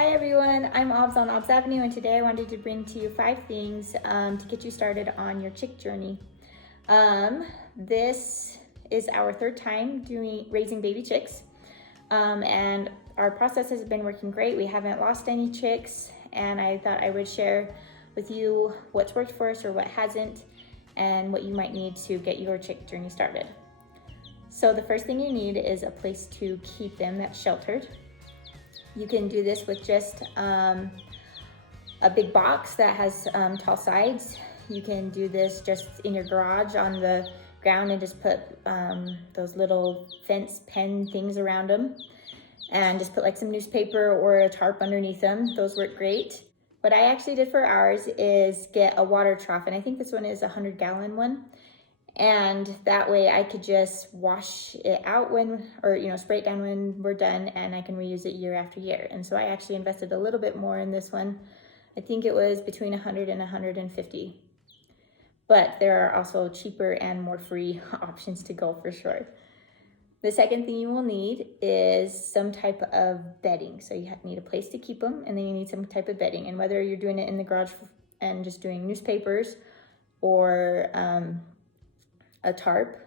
Hi everyone, I'm Obs on Obs Avenue, and today I wanted to bring to you 5 things to get you started on your chick journey. This is our 3rd time raising baby chicks, and our process has been working great. We haven't lost any chicks, and I thought I would share with you what's worked for us or what hasn't, and what you might need to get your chick journey started. So the first thing you need is a place to keep them that's sheltered. You can do this with just a big box that has tall sides. You can do this just in your garage on the ground and just put those little fence pen things around them, and just put like some newspaper or a tarp underneath them. Those work great. What I actually did for ours is get a water trough, and I think this one is a 100-gallon one. And that way I could just wash it out spray it down when we're done, and I can reuse it year after year. And so I actually invested a little bit more in this one. I think it was between 100 and 150. But there are also cheaper and more free options to go for sure. The second thing you will need is some type of bedding. So you need a place to keep them, and then you need some type of bedding. And whether you're doing it in the garage and just doing newspapers, or a tarp,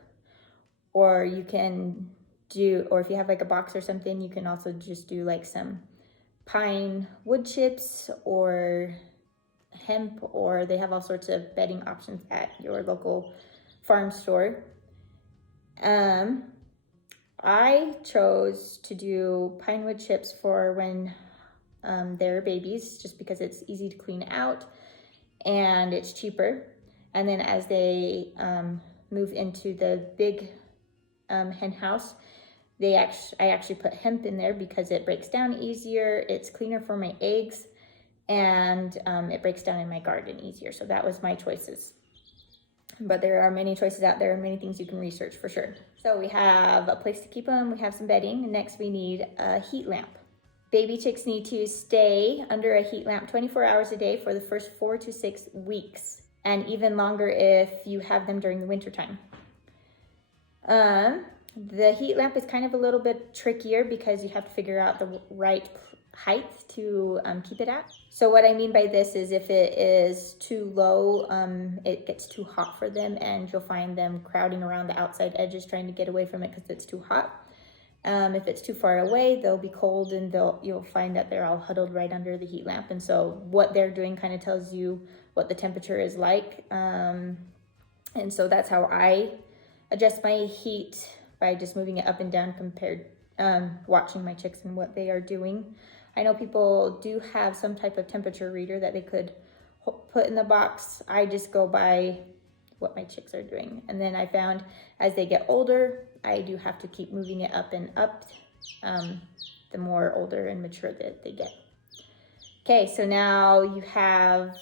or if you have like a box or something, you can also just do like some pine wood chips or hemp, or they have all sorts of bedding options at your local farm store. I chose to do pine wood chips for when they're babies, just because it's easy to clean out and it's cheaper. And then as they move into the big hen house, I actually put hemp in there because it breaks down easier, it's cleaner for my eggs, and it breaks down in my garden easier. So that was my choices. But there are many choices out there and many things you can research for sure. So we have a place to keep them, we have some bedding, and next we need a heat lamp. Baby chicks need to stay under a heat lamp 24 hours a day for the first 4 to 6 weeks. And even longer if you have them during the winter time. The heat lamp is kind of a little bit trickier because you have to figure out the right height to keep it at. So what I mean by this is if it is too low, it gets too hot for them, and you'll find them crowding around the outside edges trying to get away from it because it's too hot. If it's too far away, they'll be cold, and you'll find that they're all huddled right under the heat lamp. And so what they're doing kind of tells you what the temperature is like. And so that's how I adjust my heat, by just moving it up and down, watching my chicks and what they are doing. I know people do have some type of temperature reader that they could put in the box. I just go by what my chicks are doing. And then I found as they get older, I do have to keep moving it up and up, the more older and mature that they get. Okay, so now you have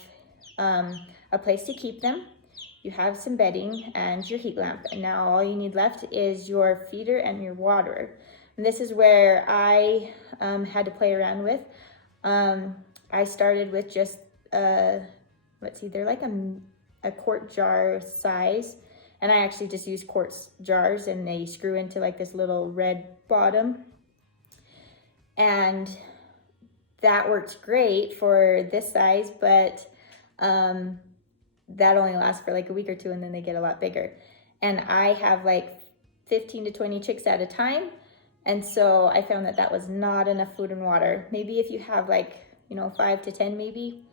a place to keep them, you have some bedding and your heat lamp, and now all you need left is your feeder and your waterer. And this is where I had to play around with. I started with just they're like a quart jar size, and I actually just use quartz jars, and they screw into like this little red bottom, and that works great for this size, but that only lasts for like a week or two, and then they get a lot bigger. And I have like 15 to 20 chicks at a time, and so I found that was not enough food and water. Maybe if you have 5 to 10 maybe,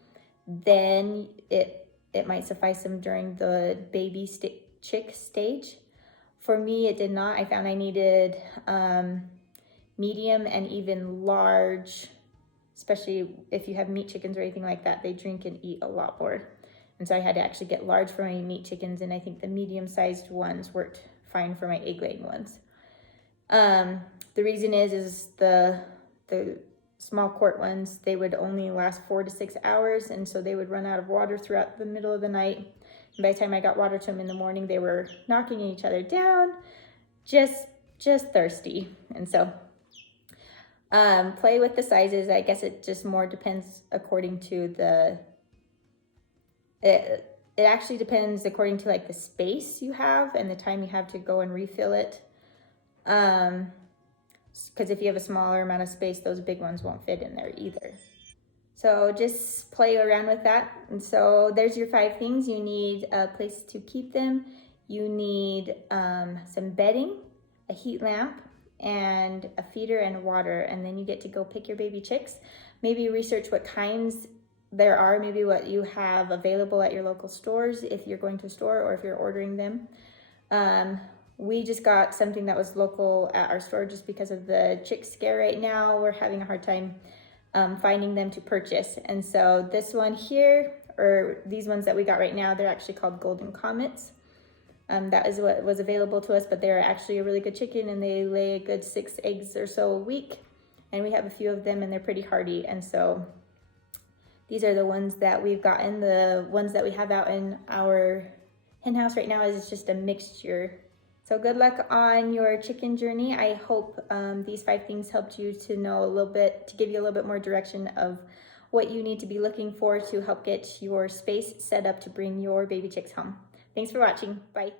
then it might suffice them during the baby chick stage. For me, it did not. I found I needed medium and even large, especially if you have meat chickens or anything like that. They drink and eat a lot more. And so I had to actually get large for my meat chickens, and I think the medium-sized ones worked fine for my egg-laying ones. The reason is the small quart ones, they would only last 4 to 6 hours, and so they would run out of water throughout the middle of the night. And by the time I got water to them in the morning, they were knocking each other down, just thirsty. And so play with the sizes. I guess it just more depends according to it actually depends according to like the space you have and the time you have to go and refill it. because if you have a smaller amount of space, those big ones won't fit in there either. So just play around with that. And so there's your 5 things. You need a place to keep them. You need some bedding, a heat lamp, and a feeder and water. And then you get to go pick your baby chicks. Maybe research what kinds there are, maybe what you have available at your local stores if you're going to a store or if you're ordering them. We just got something that was local at our store just because of the chick scare right now. We're having a hard time finding them to purchase. And so this one here, or these ones that we got right now, they're actually called Golden Comets. That is what was available to us, but they're actually a really good chicken and they lay a good 6 eggs or so a week. And we have a few of them and they're pretty hardy. And so these are the ones that we've gotten. The ones that we have out in our hen house right now is just a mixture. So good luck on your chicken journey. I hope these 5 things helped you to know a little bit, to give you a little bit more direction of what you need to be looking for to help get your space set up to bring your baby chicks home. Thanks for watching. Bye.